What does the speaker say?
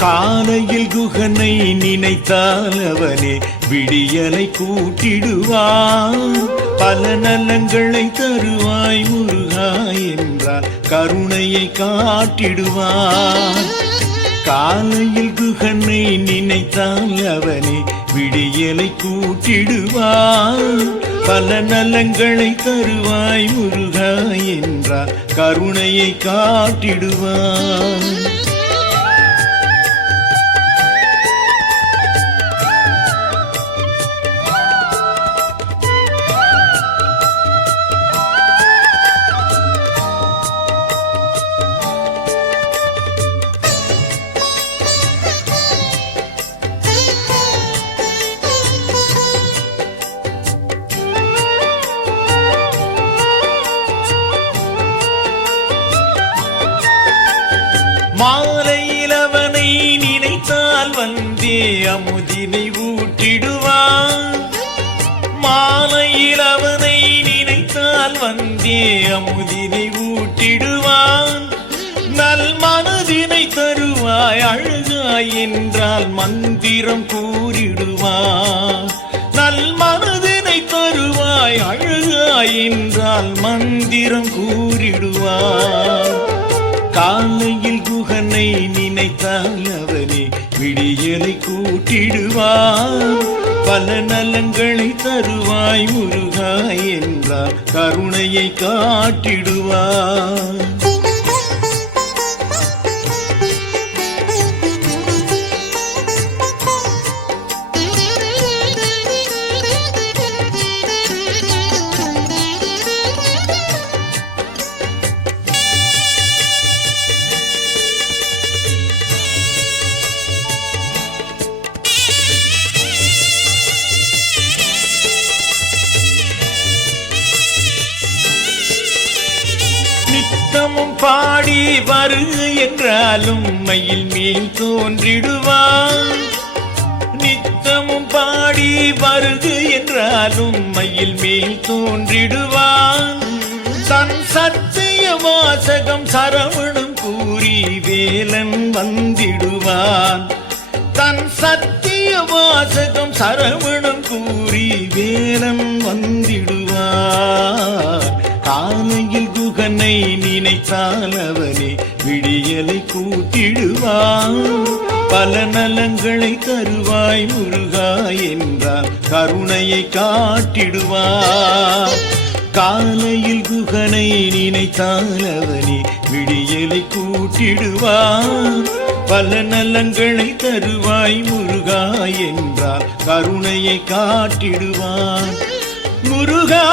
காலையில் குகனை நினைத்தால் அவனே விடியலை கூட்டிடுவான். பல நலங்களை தருவாய் முருகா என்றால் கருணையை காட்டிடுவான். காலையில் குகனை நினைத்தால் அவனே விடியலை கூட்டிடுவான். பல நலங்களை தருவாய் முருகா என்றால் கருணையை காட்டிடுவான். மாலையில் அவனை நினைத்தால் வந்தே அமுதினை ஊட்டிடுவான். மாலையில் அவனை நினைத்தால் வந்தே அமுதினை ஊட்டிடுவான். நல் மனதினை தருவாய் அழகாய் என்றால் மந்திரம் கூறிடுவான். நல் மனதினை தருவாய் அழகாய் என்றால் மந்திரம் கூறிடுவான். காலையில் குகனை நினைத்தால் அவனே விடியலை கூட்டிடுவான். பல நலங்களை தருவாய் முருகா என்றால் கருணையை காட்டிடுவான். நித்தமும் பாடி வருக என்றாலும் மயில் மேல் தோன்றிடுவான். நித்தமும் பாடி வருக என்றாலும் மயில் மேல் தோன்றிடுவான். தன் சத்திய வாசகம் சரவணம் கூறி வேலன் வந்திடுவான். தன் சத்திய வாசகம் சரவணம் கூறி வேலன் வந்திடுவான். காலையில் குகனை நினைத்தால் அவனே விடியலை கூட்டிடுவான். பல நலங்களை தருவாய் முருகா என்றால் கருணையை காட்டிடுவான். காலையில் குகனை நினைத்தால் அவனே விடியலை கூட்டிடுவான். பல நலங்களை தருவாய் முருகா என்றால் கருணையை காட்டிடுவான். முருகா